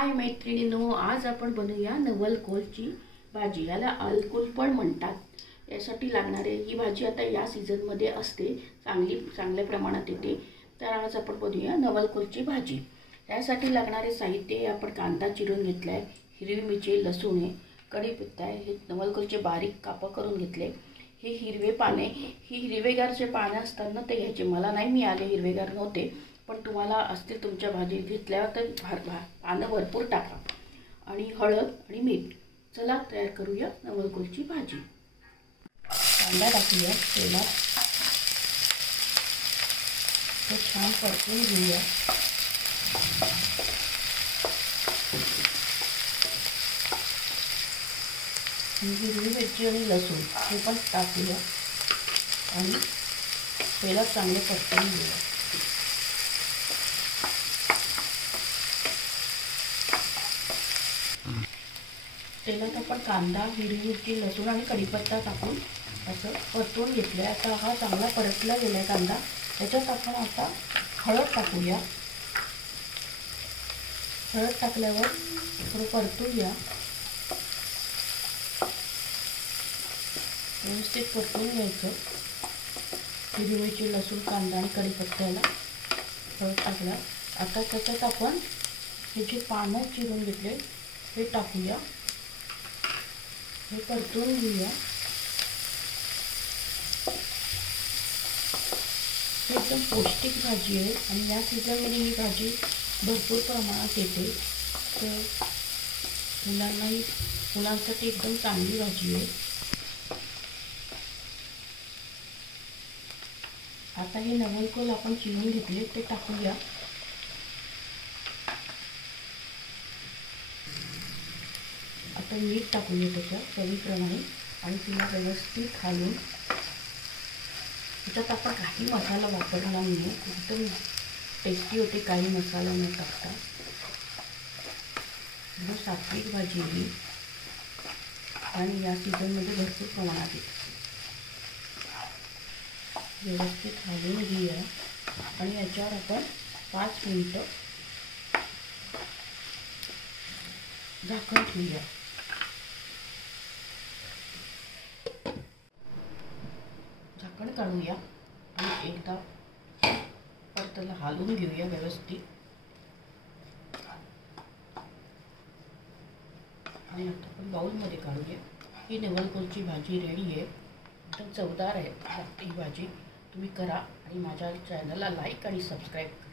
हाय मैत्रिणींनो, आज आपण बनवूया नवलकोलची भाजी। याला अलकोल पण म्हणतात। यासाठी लागणारे ही भाजी आता या सीजन मध्ये असते, चांगल्या प्रमाणात येते। तर आज आपण बनवूया नवलकोलची भाजी। यासाठी लागणारे साहित्य आपण कांदा चिरून घेतलाय, हिरवी मिरची, लसूण आहे, कढीपत्ता आहे, हे नवलकोलचे बारीक काप करून घेतले। हे हिरवे पाने, ही हिरवेगारचे पाने असतात ना ते घ्यायचे। मला नाही मिळाले, हिरवेगार नव्हते, पण तुम्हाला असतील तुमच्या भाजीत घेतल्यावर तर पानं भरपूर टाका। आणि हळद आणि मीठ। चला तयार करूया नवलकोलची भाजी। कांदा टाकूया तेलात, तो छान परतून घेऊया। हिरवी मिरची आणि लसूण हे पण टाकूया आणि तेलात चांगले परतून घेऊया। तेलात आपण कांदा, हिरवी मिरची, लसूण आणि कढीपत्ता टाकून असं परतून घेतलं। आता हा चांगला परतला गेला कांदा। त्याच्यात आपण आता हळद टाकूया। हळद टाकल्यावर थोडं परतूया, व्यवस्थित परतून घ्यायचं। हिरवी मिरची, लसूण, कांदा आणि कढीपत्त्याला हळद टाकल्या। आता त्याच्यात आपण हे जे पानं चिरून घेतले हे टाकूया, हे परतून घेऊया। ही एकदम पौष्टिक भाजी आहे आणि या सीझनमध्ये ही भाजी भरपूर प्रमाणात येते। तर मुलांसाठी एकदम चांगली भाजी आहे। आता हे नवलकोल आपण चिरून घेतले ते टाकूया। आता मीठ टाकूया त्याच्यात चवीप्रमाणे आणि तिला व्यवस्थित घालून। त्याच्यात आपण काही मसाला वापरला नाही, एकदम टेस्टी होते काही मसाला न टाकता। एकदम सात्विक भाजी आहे आणि या सीझनमध्ये भरपूर प्रमाणात येते। व्यवस्थित घालून घेऊया आणि याच्यावर आपण 5 मिनिटं झाकण ठेवूया। झाकण काढूया आणि एकदा परतला हलवून घेऊया व्यवस्थित। आणि आता आपण बाउलमध्ये काढूया। ही नवलकोलची भाजी रेडी आहे, एकदम चवदार आहे ही भाजी। तुम्ही करा आणि माझ्या चॅनलला लाईक आणि सबस्क्राईब करा।